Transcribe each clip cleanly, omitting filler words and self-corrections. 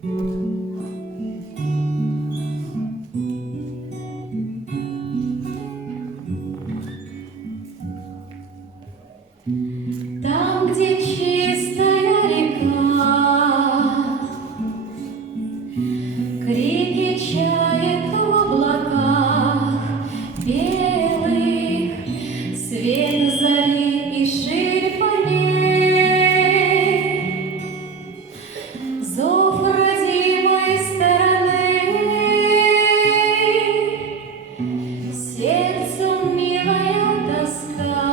Там, где чистая река, крики чаек в облаках белых, свет зари и ширь полей, зов родимой стороны, сердцу милая тоска.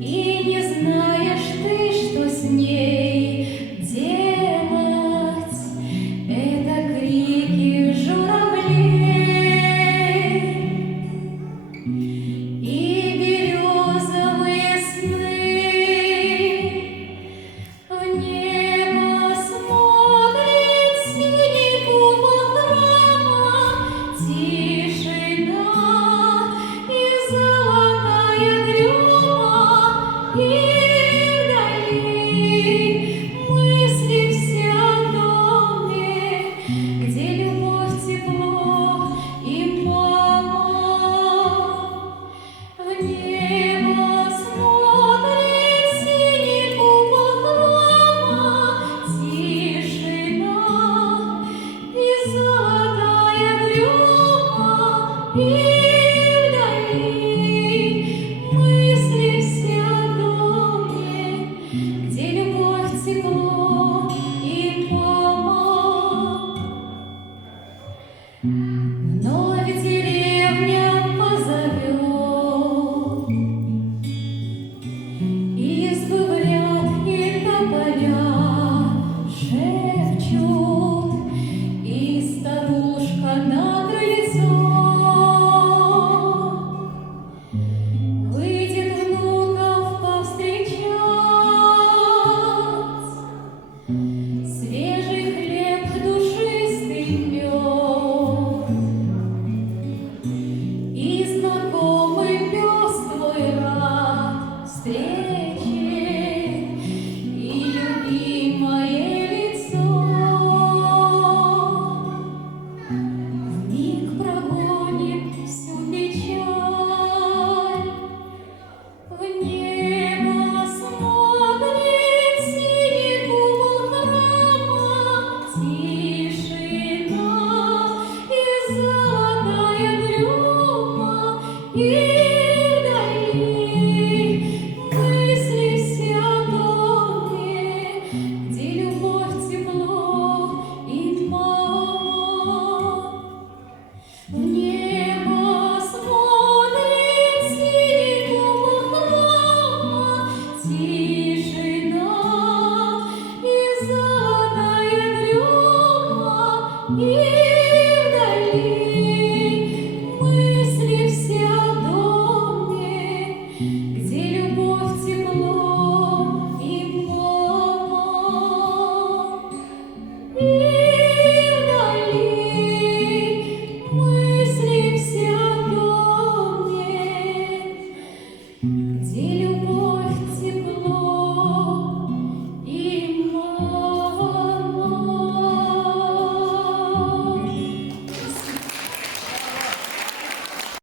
И не знаешь ты, что с ней делать, это крики журавлей и березовые сны. В небо смотрит синий купол храма, тишина и золотая дрема. И вдали мысли все о доме, где любовь, тепло и мама. В небо смотрит синий купол храма, тишина и золотая дрема. И мысли все о доме, где любовь, тепло и мама. Вновь деревня позовет, избы в ряд и тополя.